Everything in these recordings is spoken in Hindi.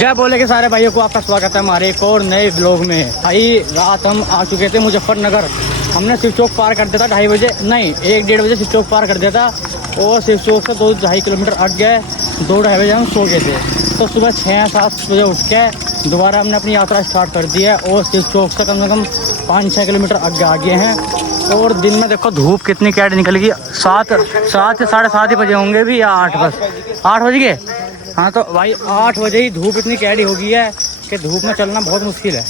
जय बोले के सारे भाइयों को आपका स्वागत है हमारे एक और नए ब्लॉग में। भाई रात हम आ चुके थे मुजफ्फरनगर। हमने शिव चौक पार कर दिया था 2:30 बजे, नहीं 1-1:30 बजे शिव चौक पार कर दिया था और शिव चौक से 2-2.5 किलोमीटर आगे गए। 2-2.5 बजे हम सो गए थे, तो सुबह 6-7 बजे उठ के दोबारा हमने अपनी यात्रा स्टार्ट कर दी है और शिव चौक से कम 5-6 किलोमीटर आगे आ गए हैं। और दिन में देखो धूप कितनी कैड निकल गई। 7 या 7:30 ही बजे होंगे भी, या 8 बस 8 बज गए। हाँ तो भाई 8 बजे ही धूप इतनी कैडी हो गई है कि धूप में चलना बहुत मुश्किल है।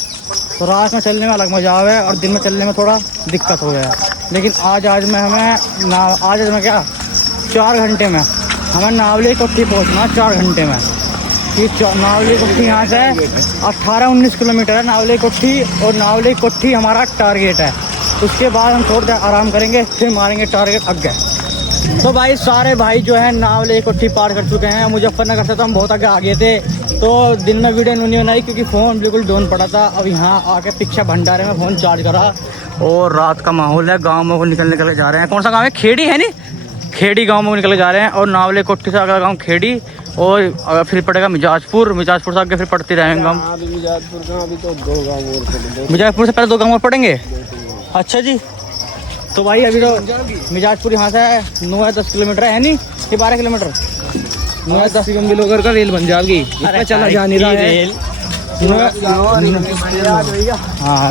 तो रात में चलने में अलग मजा आवे और दिन में चलने में थोड़ा दिक्कत हो गया। लेकिन आज में क्या 4 घंटे में हमें नावली कोठी पहुँचना, 4 घंटे में। कि नावली कोठी यहाँ से 18-19 किलोमीटर है नावली कोठी, और नावली कोठी हमारा टारगेट है। उसके बाद हम थोड़ा आराम करेंगे, फिर मारेंगे टारगेट आगे। तो भाई सारे भाई जो है नावली कोठी पार कर चुके हैं। मुजफ्फरनगर से तो हम बहुत आगे आ गए थे, तो दिन में वीडियो नहीं बनाई क्योंकि फ़ोन बिल्कुल डाउन पड़ा था। अब यहाँ आके पीछे भंडारे में फ़ोन चार्ज करा और रात का माहौल है। गाँव में वो निकल के जा रहे हैं। कौन सा गाँव है? खेड़ी है नहीं, खेड़ी गाँव में निकल जा रहे हैं। और नावली कोठी से अगला गाँव खेड़ी, और फिर पड़ेगा मिजाजपुर से आगे फिर पड़ते रहेंगे हम। मिजाजपुर से पहले 2 गाँव और पड़ेंगे। अच्छा जी, तो भाई अभी तो मिजाजपुर यहाँ से 9-10 किलोमीटर है नहीं कि 12 किलोमीटर। 9-10 किलोमीटर का रेल बन जाएगी, चला जा नहीं रहा है।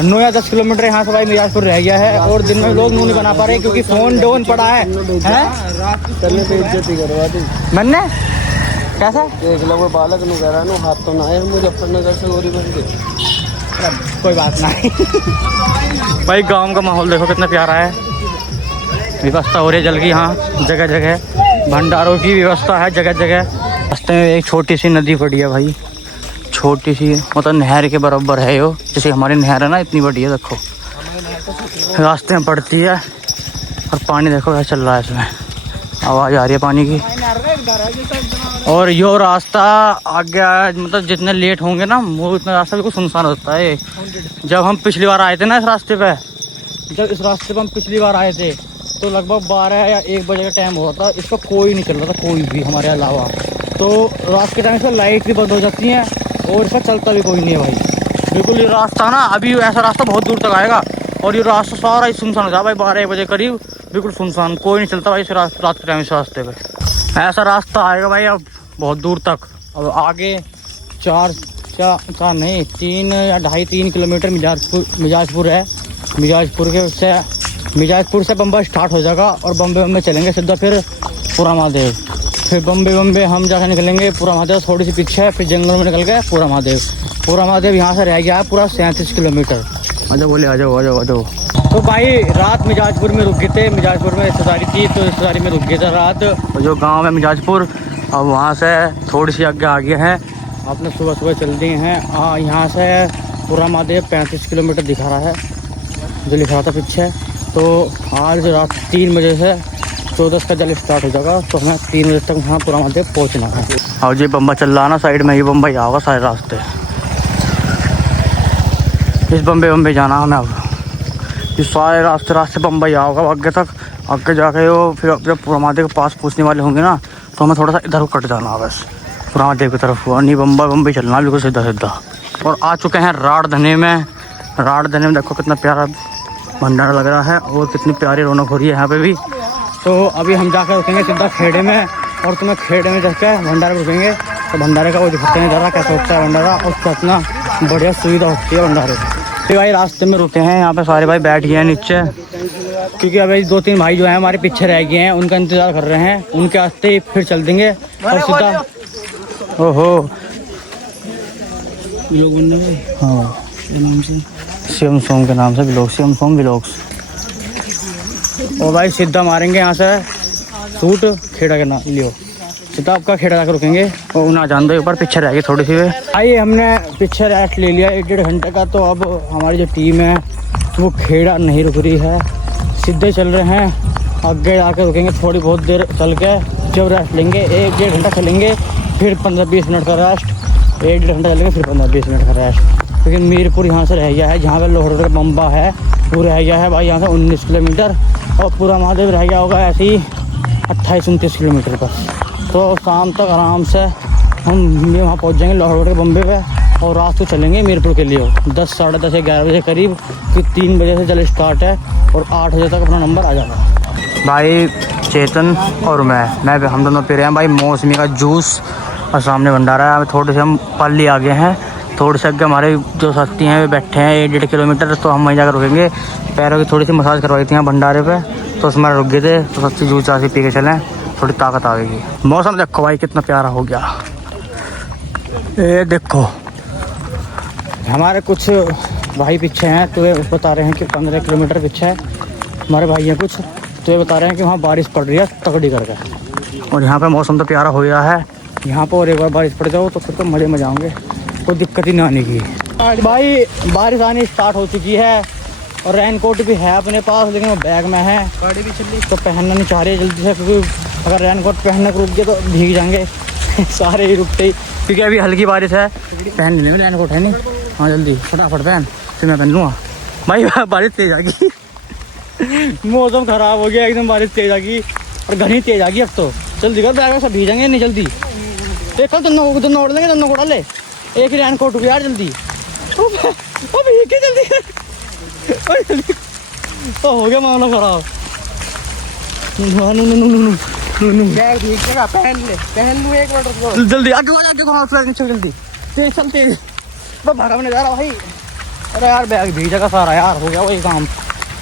9-10 किलोमीटर यहाँ से भाई मिजाजपुर रह गया है। और दिन में लोग मुँह नहीं बना पा रहे क्योंकि फोन डाउन पड़ा है। मैंने कैसा देख लो, वो बालक नु कह रहा है हाथ तो ना है मुजफ्फरनगर से गोरी बन के। कोई बात नहीं भाई, गांव का माहौल देखो कितना प्यारा है। व्यवस्था हो रही है जल की, यहाँ जगह जगह भंडारों की व्यवस्था है जगह जगह। रास्ते में एक छोटी सी नदी पड़ी है भाई, छोटी सी, मतलब नहर के बराबर है यो। जैसे हमारी नहर है ना, इतनी बड़ी है। देखो रास्ते में पड़ती है और पानी देखो कैसा चल रहा है, इसमें आवाज़ आ रही है पानी की। और यो रास्ता आगे मतलब जितने लेट होंगे ना वो इतना रास्ता बिल्कुल सुनसान होता है। जब हम पिछली बार आए थे ना इस रास्ते पे, जब इस रास्ते पे हम पिछली बार आए थे तो लगभग 12 या 1 बजे का टाइम हुआ था। इस पर कोई नहीं चल रहा था, कोई भी हमारे अलावा। तो रात के टाइम से लाइट भी बंद हो जाती हैं और इसका चलता भी कोई नहीं है भाई। बिल्कुल ये रास्ता ना, अभी ऐसा रास्ता बहुत दूर तक आएगा और ये रास्ता सारा ही सुनसान हो जाए भाई। 12-1 बजे करीब बिल्कुल सुनसान, कोई नहीं चलता भाई इस रात के टाइम इस रास्ते पे। ऐसा रास्ता आएगा भाई अब बहुत दूर तक। अब आगे 3 या 2.5-3 किलोमीटर मिजाजपुर है। मिजाजपुर से बम्बे स्टार्ट हो जाएगा और बम्बे चलेंगे सीधा फिर पूरा महादेव। फिर बम्बे हम जाकर निकलेंगे पूरा महादेव, थोड़ी सी पीछे है, फिर जंगल में निकल गए पूरा महादेव यहाँ से रह गया है पूरा 37 किलोमीटर। आ जाओ। तो भाई रात मिजाजपुर में रुक गए थे। मिजाजपुर में रिश्तेदारी थी तो रिश्तेदारी में रुक गए थे रात। जो गांव है मिजाजपुर, अब वहाँ से थोड़ी सी आगे आ गए हैं। आपने सुबह चल दिए हैं। यहाँ से पूरा महादेव 35 किलोमीटर दिखा रहा है, जो लिखा रहा था पीछे। तो आज रात 3 बजे से 14 का जल स्टार्ट हो जाएगा, तो हमें 3 बजे तक वहाँ पूरा महादेव पहुँचना है। और ये बम्बा चल रहा है ना साइड में, ये बम्बई आओगा सारे रास्ते। इस बम्बे जाना हमें अब। ये सारे रास्ते बम्बई आओगा आगे तक। आगे जाके वो फिर जब पूरा महादेव के पास पूछने वाले होंगे ना, तो हमें थोड़ा सा इधर कट जाना है बस, पूरा महादेव की तरफ हुआ नहीं। बम्बई चलना बिल्कुल सीधा। और आ चुके हैं राड़धने में। देखो कितना प्यारा भंडारा लग रहा है और कितनी प्यारी रौनक हो रही है यहाँ पे भी। तो अभी हम जाकर रुकेंगे सीधा खेड़े में, और तुम्हें खेड़े में जाकर भंडारे में रुकेंगे। तो भंडारे का वो दिखाते हैं ज़रा कैसा होता है भंडारा, और कितना बढ़िया सुविधा होती है भंडारे। तो भाई रास्ते में रुके हैं, यहाँ पे सारे भाई बैठ गए हैं नीचे, क्योंकि अभी 2-3 भाई जो हैं हमारे पीछे रह गए हैं, उनका इंतज़ार कर रहे हैं। उनके रास्ते ही फिर चल देंगे और सीधा। ओहो हाँ, शिवम सोम के नाम से व्लॉग्स। और भाई सीधा मारेंगे यहाँ से सूट खेड़ा के नाम लियो, सीधा आपका खेड़ा जाकर रुकेंगे। और उन्हें जान दो ऊपर पीछे रह गई थोड़ी सी। आइए हमने पीछे रेस्ट ले लिया 1-1.5 घंटे का। तो अब हमारी जो टीम है वो खेड़ा नहीं रुक रही है, सीधे चल रहे हैं। आगे जाकर रुकेंगे थोड़ी बहुत देर चल के, जब रेस्ट लेंगे 1-1.5 घंटा चलेंगे, फिर 15-20 मिनट का रेस्ट। 1-1.5 घंटा चलेंगे फिर 15-20 मिनट का रेस्ट। लेकिन मीरपुर यहाँ से रह गया है, जहाँ पे लोहड़ का बम्बा है वो रह गया है भाई यहाँ से 19 किलोमीटर। और पूरा महादेव रह गया होगा ऐसे ही 28-29 किलोमीटर पर। तो शाम तक आराम से हम वहाँ पहुँच जाएंगे लाहौर के बम्बे पे, और रात को चलेंगे मीरपुर के लिए 10, साढ़े 10 या 11 बजे करीब, कि 3 बजे से जल स्टार्ट है और 8 बजे तक अपना नंबर आ जाएगा। भाई चेतन और मैं हम दोनों पी रहे हैं भाई मौसमी का जूस, और सामने भंडारा है। थोड़े से हम पाली आ गए हैं, थोड़े से आगे हमारे जो साथी हैं वे बैठे हैं 1-1.5 किलोमीटर, तो हम वहीं जाकर रुकेंगे। पैरों की थोड़ी सी मसाज करवाई थी यहाँ भंडारे पे, तो उसमें रुक गए थे, तो सच्ची जूस चासी पी के चलें, थोड़ी ताकत आ गई। मौसम देखो भाई कितना प्यारा हो गया। ये देखो हमारे कुछ भाई पीछे हैं, तो ये बता रहे हैं कि 15 किलोमीटर पीछे है हमारे भाई हैं कुछ, तो ये बता रहे हैं कि वहाँ बारिश पड़ रही है तगड़ी करके। और यहाँ पे मौसम तो प्यारा हो गया है यहाँ पर, और एक बार बारिश पड़ जाओ तो फिर तो मज़े में आएंगे, कोई दिक्कत ही ना आने की। भाई बारिश आनी स्टार्ट हो चुकी है, और रेनकोट भी है अपने पास, लेकिन वो बैग में है, गाड़ी भी चली तो पहनना नहीं चाह रही है जल्दी से, क्योंकि अगर रेनकोट पहनने को रुक गए तो भीग जाएंगे सारे ही रुकते ही, क्योंकि अभी हल्की बारिश है। पहन लेंगे रेनकोट है नहीं, हाँ जल्दी फटाफट पहन, फिर मैं पहन लूँगा। भाई बारिश तेज आ गई मौसम ख़राब हो गया एकदम, बारिश तेज आ गई और घनी तेज आ गई। अब तो जल्दी कर, बैग में सब भीजेंगे नहीं जल्दी। देख कल दोनों ओढ़ लेंगे, दोनों को डाले एक ही रेनकोट हो गया यार जल्दी, जल्दी तो हो गया मामला खराब। पहन लूँ एक मिनट जल्दी, आगे चल जल्दी, तेज चल तेज, तो भागा मैंने जा रहा भाई। अरे यार बैग भीजेगा सारा यार, हो गया वही काम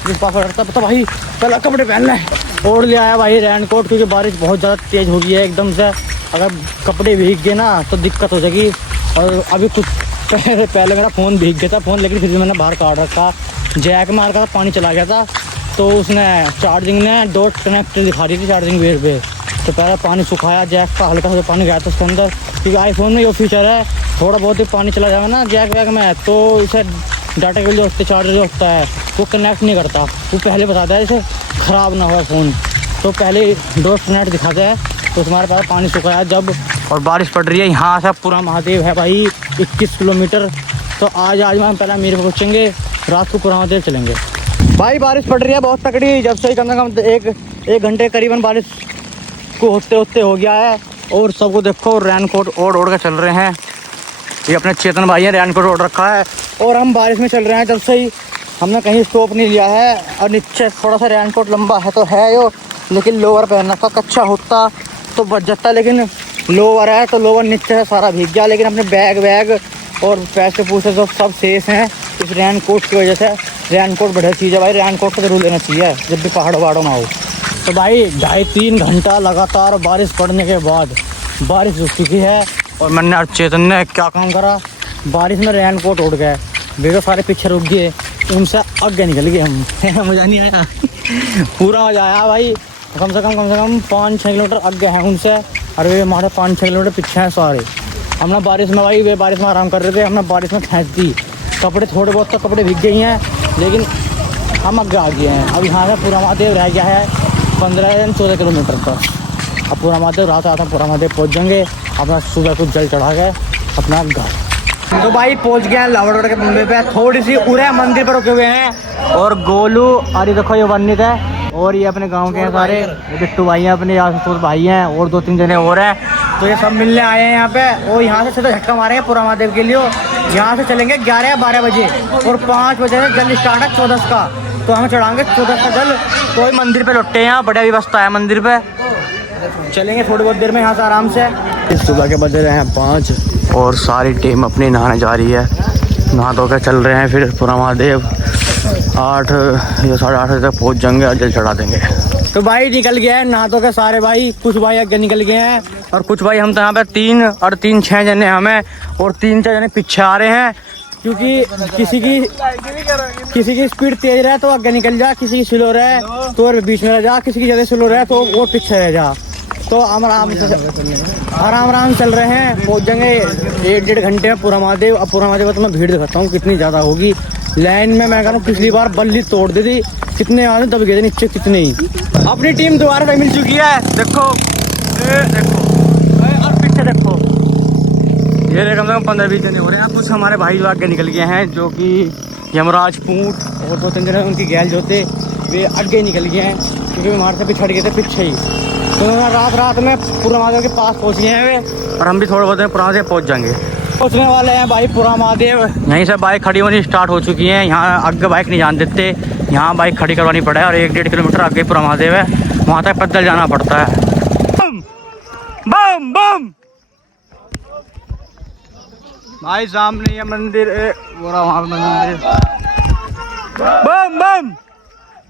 तो भाई पहले कपड़े पहन लें। ओढ़ लिया है भाई रेनकोट, क्योंकि बारिश बहुत ज़्यादा तेज़ हो गई है एकदम से, अगर कपड़े भीग गए ना तो दिक्कत हो जाएगी। और अभी कुछ पहले मेरा फ़ोन भीग गया था फ़ोन, लेकिन फिर भी मैंने बाहर काट रखा, जैक मार का पानी चला गया था, तो उसने चार्जिंग ने डॉट कनेक्ट दिखा रही थी चार्जिंग वेयर पे, तो पहले पानी सुखाया जैक का, हल्का सा पानी गया था उसके अंदर, क्योंकि आईफोन में ये फीचर है थोड़ा बहुत ही पानी चला जाएगा ना जैक वैक में, तो इसे डाटा केबल जो होता है चार्जर जो होता है वो कनेक्ट नहीं करता, वो पहले बताता है जैसे ख़राब ना हो फ़ोन, तो पहले डॉट कनेक्ट दिखाता है। तो तुम्हारे पास पानी सुखाया जब, और बारिश पड़ रही है यहाँ से पूरा महादेव है भाई 21 किलोमीटर, तो आज हम पहले मीरपुर पहुँचेंगे, रात को पूरा महादेव चलेंगे। भाई बारिश पड़ रही है बहुत तकड़ी, जब से कम से कम एक घंटे करीबन बारिश को होते हो गया है, और सबको देखो रेनकोट ओढ़ के चल रहे हैं। ये अपने चेतन भाई हैं, रेनकोट ओढ़ रखा है, और हम बारिश में चल रहे हैं जब से ही, हमने कहीं स्टॉप नहीं लिया है। और नीचे थोड़ा सा रेनकोट लंबा है तो है यो, लेकिन लोअर पहन रखा, कच्चा होता तो बच जाता, लेकिन लोअर है तो लोअर नीचे से सारा भीग गया, लेकिन अपने बैग और पैसे पूछे तो सब शेष हैं इस रेनकोट की वजह से। रेनकोट बढ़िया चीज़ है भाई, रेनकोट को जरूर लेना चाहिए जब भी पहाड़ों में आओ। तो भाई 2.5-3 घंटा लगातार बारिश पड़ने के बाद बारिश रुक चुकी है, और मैंने और चेतन ने क्या काम करा, बारिश में रेनकोट उड़ गए, बेगो सारे पीछे रुक गए, उनसे आगे निकल गए हम मज़ा नहीं आया पूरा मज़ा आया भाई। कम से कम 5-6 किलोमीटर आगे हैं उनसे, और वे हमारे 5-6 किलोमीटर पीछे हैं सारे। हमने बारिश में भाई, वे बारिश में आराम कर रहे थे, हमने बारिश में खींच दी, कपड़े थोड़े बहुत तो कपड़े भीग गई हैं, लेकिन हम आगे आ गए हैं। अब यहाँ से पूरा महादेव रह गया है 15-14 किलोमीटर तक, अब पूरा महादेव रात में पूरा महादेव पहुँच जाएंगे, अपना सुबह कुछ जल चढ़ा गए अपना घर। तो भाई पहुँच गए हैं लाहौर के बम्बे पे, थोड़ी सी उरे मंदिर पर रुके हुए हैं, और गोलू और ये देखो ये वर्णित है, और ये अपने गांव के हैं सारे, बिट्टू भाई हैं अपने, आशुतोष भाई हैं, और 2-3 जने और हैं, तो ये सब मिलने आए हैं यहाँ पे। और यहाँ से सीधा झटका मारेंगे पूरा महादेव के लिए, यहाँ से चलेंगे 11-12 बजे, और 5 बजे से जल स्टार्ट है 14 का, तो हम चढ़ाएंगे 14 का जल। तो मंदिर पे लौटे हैं, बढ़िया व्यवस्था है मंदिर पे, चलेंगे थोड़ी बहुत देर में यहाँ से आराम से। सुबह के बजे रहे हैं 5, और सारी टीम अपनी नहाने जा रही है, नहा धो के चल रहे हैं, फिर पूरा महादेव 8 या 8:30 बजे तक पहुँच जाएंगे और जल चढ़ा देंगे। तो भाई निकल गए हैं नहा धो के सारे भाई, कुछ भाई आगे निकल गए हैं, और कुछ भाई हम तो यहाँ पे 3-6 जने हमें, और 3-4 जने पीछे आ रहे हैं, क्योंकि किसी की स्पीड तेज रहे तो आगे निकल जा, किसी की स्लो रहे तो बीच में रह जा, किसी की ज़्यादा स्लो रहे तो वो पीछे रह जा। तो हम आराम चल रहे हैं, पहुँच जाएंगे 1-1.5 घंटे में पूरा महादेव। अब पूरा महादेव तो मैं भीड़ दिखाता हूँ कितनी ज़्यादा होगी लाइन में। मैं कह रहा हूँ पिछली बार बल्ली तोड़ दी थी, कितने आदमी दब गए थे नीचे, कितने ही। अपनी टीम दोबारा से मिल चुकी है, देखो और पीछे देखो, ये कम से कम 15-20 जने हो रहे हैं। कुछ हमारे भाई जो आगे निकल गए हैं, जो कि यमराज पूंट और 2-3 जने उनकी गैल जो थे, वे आगे निकल गए हैं क्योंकि हमारे से पिछड़ गए थे पीछे ही। तो रात में पूरा महादेव के पास पहुँच गए हैं वे, और हम भी थोड़े बहुत पुरा महादेव पहुँच जाएंगे। पहुँचने वाले हैं भाई पूरा महादेव। यहीं से बाइक खड़ी होनी स्टार्ट हो चुकी है। यहाँ आगे बाइक नहीं जान देते, यहाँ बाइक खड़ी करवानी पड़ा है। और 1-1.5 किलोमीटर आगे पूरा महादेव है, वहाँ तक पैदल जाना पड़ता है। बम बम बम भाई सामने ये मंदिर वहाँ मंदिर। बम बम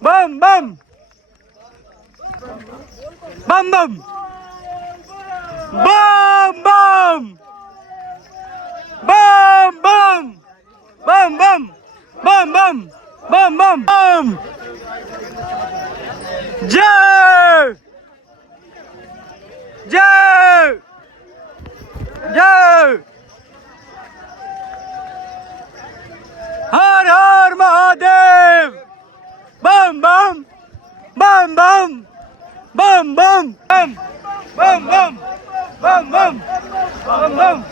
बम बम बम बम बम बम बम बम बम बम बम बम बम बम। जय जय जय हर हर महादेव। बम बम बम बम बम बम बम बम बम बम बम बम बम।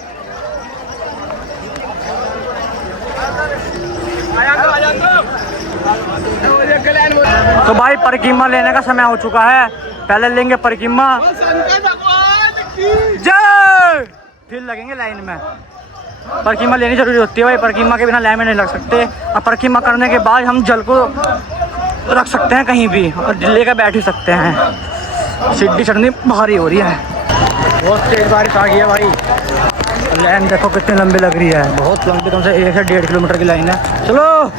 तो भाई परिक्रमा लेने का समय हो चुका है, पहले लेंगे परिक्रमा। जय, फिर लगेंगे लाइन में। परिक्रमा लेनी जरूरी होती है भाई, परिक्रमा के बिना लाइन में नहीं लग सकते। और परिक्रमा करने के बाद हम जल को रख सकते हैं कहीं भी और लेकर बैठ ही सकते हैं। सीढ़ी चढ़नी भारी हो रही है, बहुत तेज बारिश आ गई है भाई। लाइन देखो कितनी लंबी लग रही है, बहुत लंबी, कम से 1 से 1.5 किलोमीटर की लाइन है। चलो,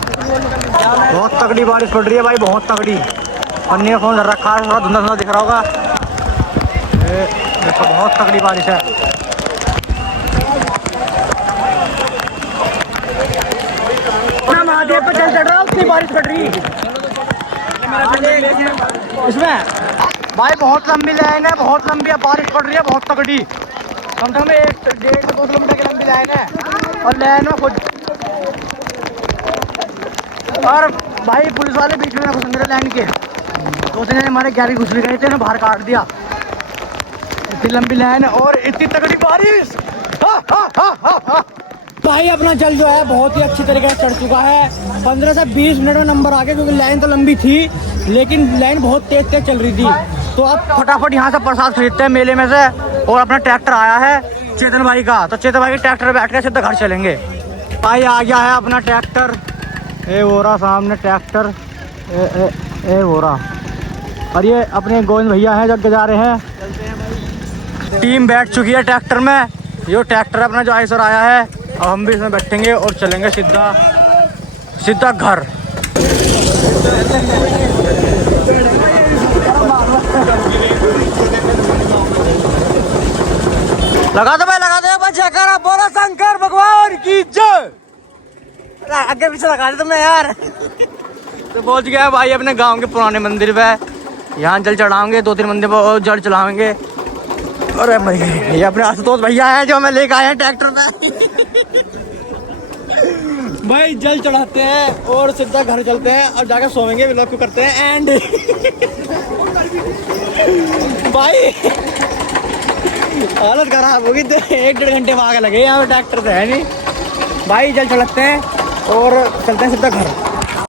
बहुत तगड़ी बारिश पड़ रही है भाई, बहुत तगड़ी। पन्नी का फोन रखा है, थोड़ा धुंधला दिख रहा होगा। देखो बहुत तगड़ी बारिश है। महादेव पे चल चढ़ रहा, उतनी बारिश पड़ रही इसमें भाई। बहुत लंबी लाइन है, बहुत लंबी है, बारिश पड़ रही है बहुत तगड़ी। कम से कम 1-1.5 से 2 किलोमीटर की लंबी लाइन है। और लाइन में खुद और भाई पुलिस वाले बीच में घुस गए लाइन के। 2 दिन हमारे गैरी घुस भी गए थे, उन्हें बाहर काट दिया। इतनी लंबी लाइन और इतनी तगड़ी बारिश। भाई अपना जल जो है बहुत ही अच्छी तरीके से चढ़ चुका है। 15 से 20 मिनट में नंबर आ गया, क्योंकि लाइन तो लंबी थी लेकिन लाइन बहुत तेज तेज चल रही थी। तो आप फटाफट यहाँ से प्रसाद खरीदते हैं मेले में से। और अपना ट्रैक्टर आया है चेतन भाई का, तो चेतन भाई के ट्रैक्टर बैठ के सीधा घर चलेंगे। भाई आ गया है अपना ट्रैक्टर, ए वो रहा सामने ट्रैक्टर, ए वो रहा। और ये अपने गोविंद भैया हैं जो जा रहे हैं। टीम बैठ चुकी है ट्रैक्टर में। ये ट्रैक्टर अपना जो आइसर आया है, अब हम भी इसमें बैठेंगे और चलेंगे सीधा सीधा घर। लगा दो भाई, लगा दो भाई, जयकारा बोलो शंकर भगवान की जय। आगे पीछे लगा दे तुमने यार। तो पहुंच गया भाई अपने गांव के पुराने मंदिर पे। यहाँ जल चढ़ाएंगे, 2-3 मंदिर पर जल चढ़ाएंगे। अरे भाई ये अपने आशुतोष भैया हैं जो हमें लेकर आए हैं ट्रैक्टर पे। भाई जल चढ़ाते हैं और सीधा घर चलते हैं और जाकर सोएंगे, व्लॉग को करते हैं एंड। भाई हालत खराब होगी, 1-1.5 घंटे वहाँ लगे यहाँ पे, ट्रैक्टर से है नहीं। भाई जल चढ़ाते हैं और चलते हैं सीधा घर।